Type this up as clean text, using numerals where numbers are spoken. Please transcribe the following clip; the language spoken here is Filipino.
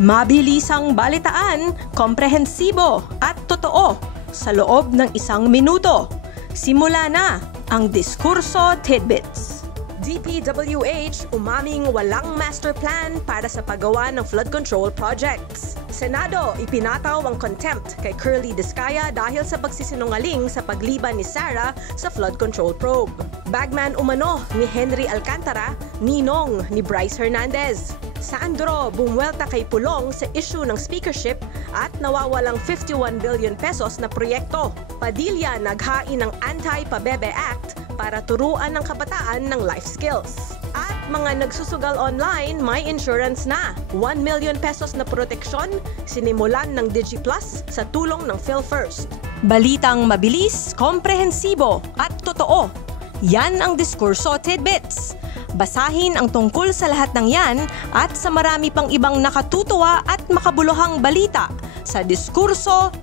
Mabilisang balitaan, komprehensibo at totoo sa loob ng 1 minuto. Simula na ang Diskurso Tidbits. DPWH umaming walang master plan para sa paggawa ng flood control projects. Senado ipinataw ang contempt kay Curly Discaya dahil sa pagsisinungaling sa pagliban ni Sara sa flood control probe. Bagman umano ni Henry Alcantara, ninong ni Bryce Hernandez. Sandro bumwelta kay Pulong sa issue ng speakership at nawawalang 51 billion pesos na proyekto. Padilla naghain ng Anti-Pabebe Act para turuan ng kabataan ng life skills. At mga nagsusugal online, may insurance na. 1 million pesos na proteksyon, sinimulan ng DigiPlus sa tulong ng PhilFirst. Balitang mabilis, komprehensibo at totoo. Yan ang Diskurso Tidbits. Basahin ang tungkol sa lahat ng yan at sa marami pang ibang nakatutuwa at makabuluhang balita sa diskurso.ph.